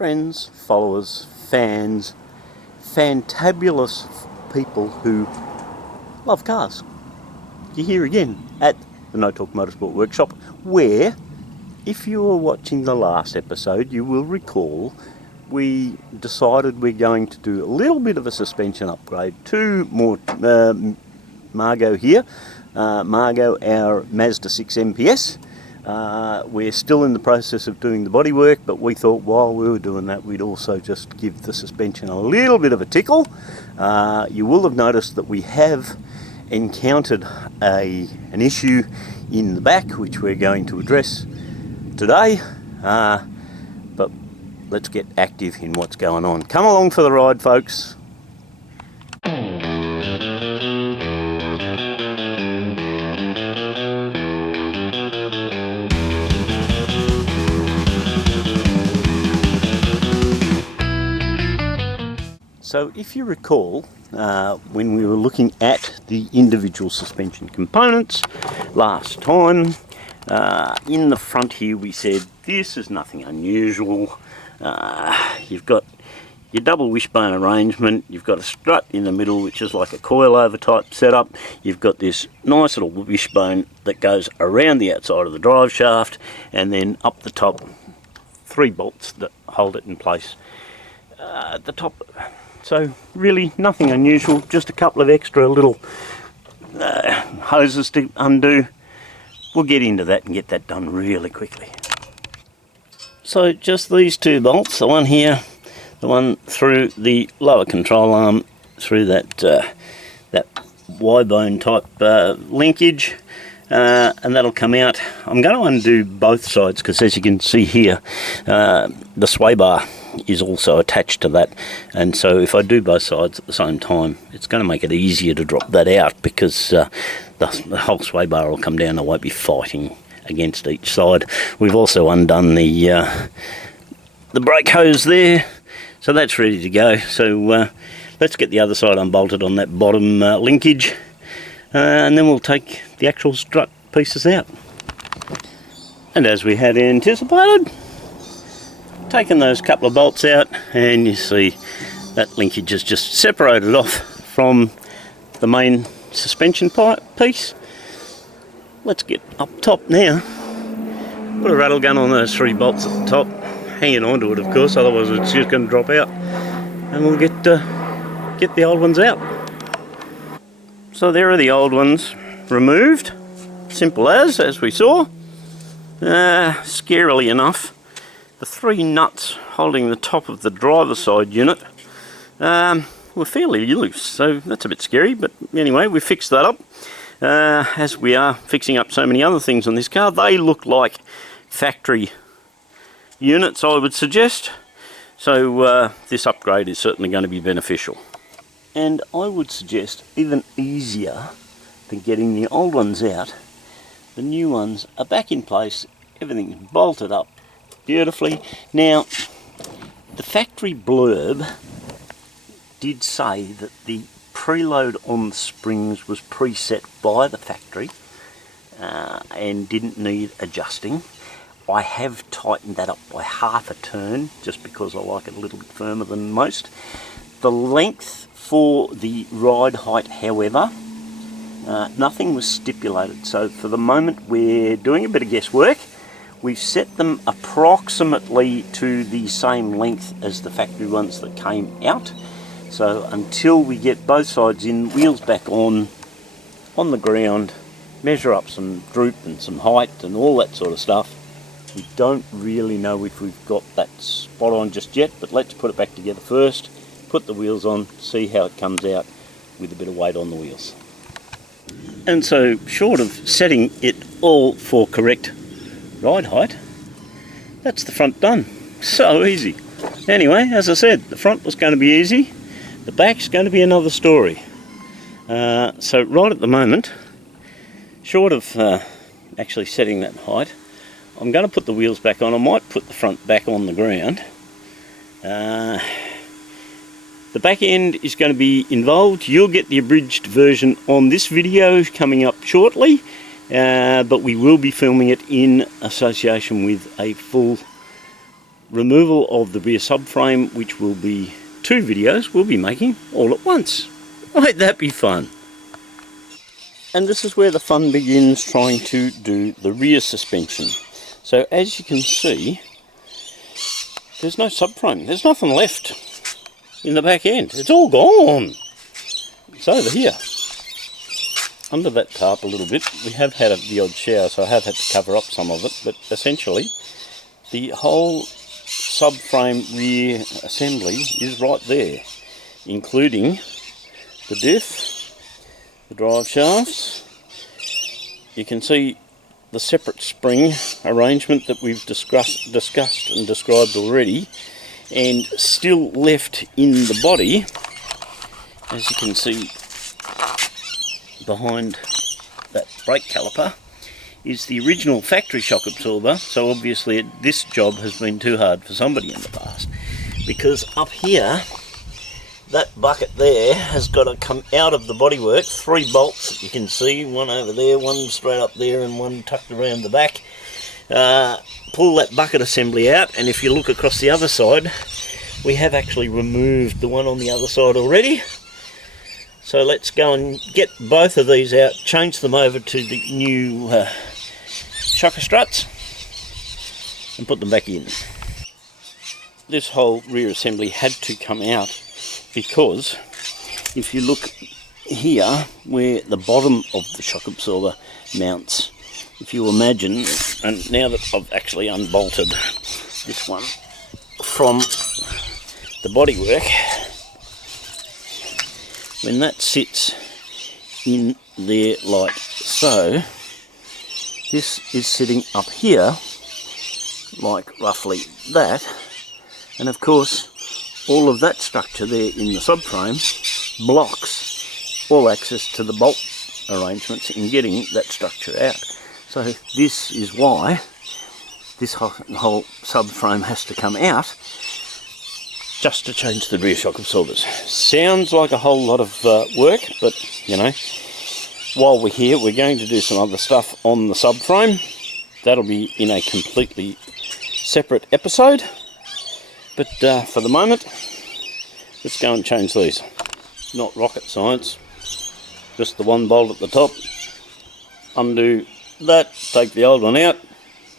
friends, followers, fans, fantabulous people who love cars. You're here again at the No Talk Motorsport Workshop, where, if you were watching the last episode, you will recall we decided we're going to do a little bit of a suspension upgrade to more Margot here. Margot, our Mazda6 MPS. We're still in the process of doing the bodywork, but we thought while we were doing that we'd also just give the suspension a little bit of a tickle. You will have noticed that we have encountered an issue in the back which we're going to address today, but let's get active in what's going on. Come along for the ride, folks. So if you recall, when we were looking at the individual suspension components last time, in the front here we said this is nothing unusual. You've got your double wishbone arrangement, you've got a strut in the middle which is like a coilover type setup, you've got this nice little wishbone that goes around the outside of the drive shaft, and then up the top 3 bolts that hold it in place at the top. So really nothing unusual, just a couple of extra little hoses to undo. We'll get into that and get that done really quickly. So just these 2 bolts, the one here, the one through the lower control arm, through that that Y-bone type linkage, and that'll come out. I'm going to undo both sides because, as you can see here, the sway bar is also attached to that, and so if I do both sides at the same time, it's going to make it easier to drop that out, because the whole sway bar will come down. I won't be fighting against each side. We've also undone the brake hose there, so that's ready to go. So let's get the other side unbolted on that bottom linkage, and then we'll take the actual strut pieces out. And as we had anticipated, taking those couple of bolts out, and you see that linkage is just separated off from the main suspension piece. Let's get up top now. Put a rattle gun on those 3 bolts at the top, hanging onto it of course, otherwise it's just going to drop out, and we'll get the old ones out. So there are the old ones removed, simple as we saw. Scarily enough, the 3 nuts holding the top of the driver's side unit were fairly loose, so that's a bit scary, but anyway, we fixed that up. As we are fixing up so many other things on this car, they look like factory units, I would suggest, so this upgrade is certainly going to be beneficial. And I would suggest even easier than getting the old ones out, the new ones are back in place, everything's bolted up beautifully. Now, the factory blurb did say that the preload on the springs was preset by the factory and didn't need adjusting. I have tightened that up by half a turn just because I like it a little bit firmer than most. The length for the ride height, however, nothing was stipulated, so for the moment we're doing a bit of guesswork. We've set them approximately to the same length as the factory ones that came out. So until we get both sides in, wheels back on the ground, measure up some droop and some height and all that sort of stuff, we don't really know if we've got that spot on just yet, but let's put it back together first, put the wheels on, see how it comes out with a bit of weight on the wheels. And so, short of setting it all for correct ride height, that's the front done. So easy. Anyway, as I said, the front was going to be easy, the back's going to be another story. So right at the moment, short of actually setting that height, I'm going to put the wheels back on. I might put the front back on the ground. The back end is going to be involved. You'll get the abridged version on this video coming up shortly. But we will be filming it in association with a full removal of the rear subframe, which will be 2 videos we'll be making all at once. Won't that be fun? And this is where the fun begins, trying to do the rear suspension. So as you can see, there's no subframe. There's nothing left in the back end. It's all gone. It's over here. Under that tarp a little bit. We have had the odd shower, so I have had to cover up some of it, but essentially the whole subframe rear assembly is right there, including the diff, the drive shafts. You can see the separate spring arrangement that we've discussed and described already, and still left in the body, as you can see behind that brake caliper, is the original factory shock absorber. So obviously this job has been too hard for somebody in the past, because up here, that bucket there has got to come out of the bodywork. 3 bolts that you can see, one over there, one straight up there, and one tucked around the back. Pull that bucket assembly out, and if you look across the other side, we have actually removed the one on the other side already. So let's go and get both of these out, change them over to the new shocker struts, and put them back in. This whole rear assembly had to come out because if you look here where the bottom of the shock absorber mounts, if you imagine, and now that I've actually unbolted this one from the bodywork, when that sits in there like so, this is sitting up here like roughly that, and of course all of that structure there in the subframe blocks all access to the bolt arrangements in getting that structure out. So this is why this whole subframe has to come out, just to change the rear shock absorbers. Sounds like a whole lot of work, but you know, while we're here, we're going to do some other stuff on the subframe. That'll be in a completely separate episode. But for the moment, let's go and change these. Not rocket science, just the 1 bolt at the top. Undo that, take the old one out,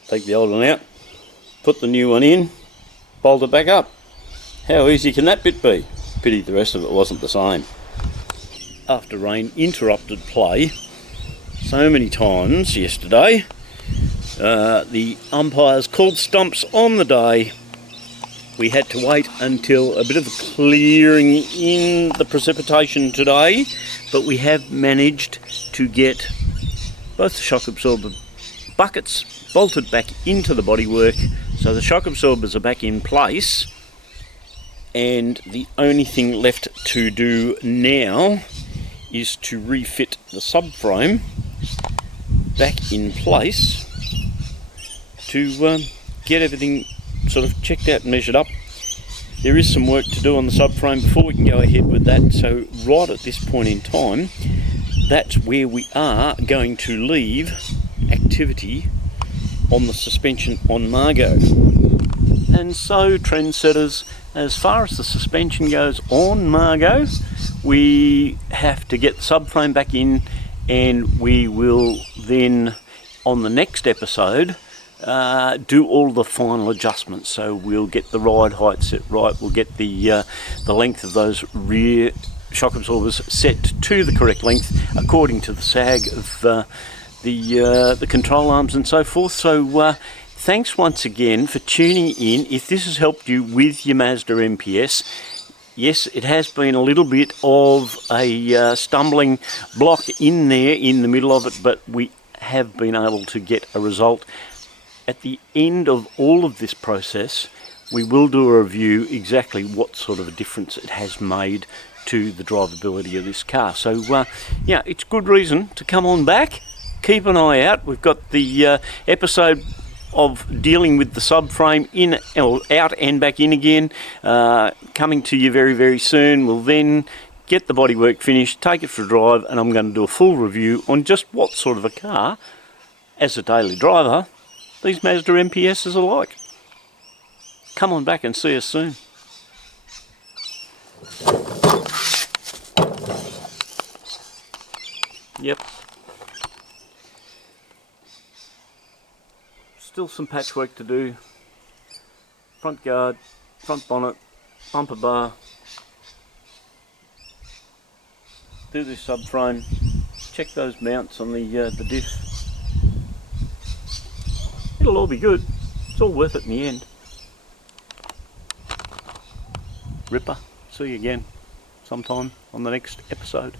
take the old one out, put the new one in, bolt it back up. How easy can that bit be? Pity the rest of it wasn't the same. After rain interrupted play so many times yesterday, the umpires called stumps on the day. We had to wait until a bit of a clearing in the precipitation today, but we have managed to get both the shock absorber buckets bolted back into the bodywork, so the shock absorbers are back in place. And the only thing left to do now is to refit the subframe back in place to get everything sort of checked out and measured up. There is some work to do on the subframe before we can go ahead with that, so right at this point in time, that's where we are going to leave activity on the suspension on Margot. And so, trendsetters, as far as the suspension goes on Margot, we have to get the subframe back in, and we will then, on the next episode, do all the final adjustments. So we'll get the ride height set right, we'll get the length of those rear shock absorbers set to the correct length according to the sag of the control arms and so forth. So thanks once again for tuning in. If this has helped you with your Mazda MPS, yes, it has been a little bit of a stumbling block in there in the middle of it, but we have been able to get a result. At the end of all of this process, we will do a review exactly what sort of a difference it has made to the drivability of this car. So yeah, it's good reason to come on back. Keep an eye out. We've got the episode of dealing with the subframe in or out and back in again coming to you very, very soon. We'll then get the bodywork finished, take it for a drive, and I'm going to do a full review on just what sort of a car, as a daily driver, these Mazda MPSs are like. come on back and see us soon. Yep. Still some patchwork to do. Front guard, front bonnet, bumper bar. Do this subframe. Check those mounts on the diff. It'll all be good. It's all worth it in the end. Ripper. See you again sometime on the next episode.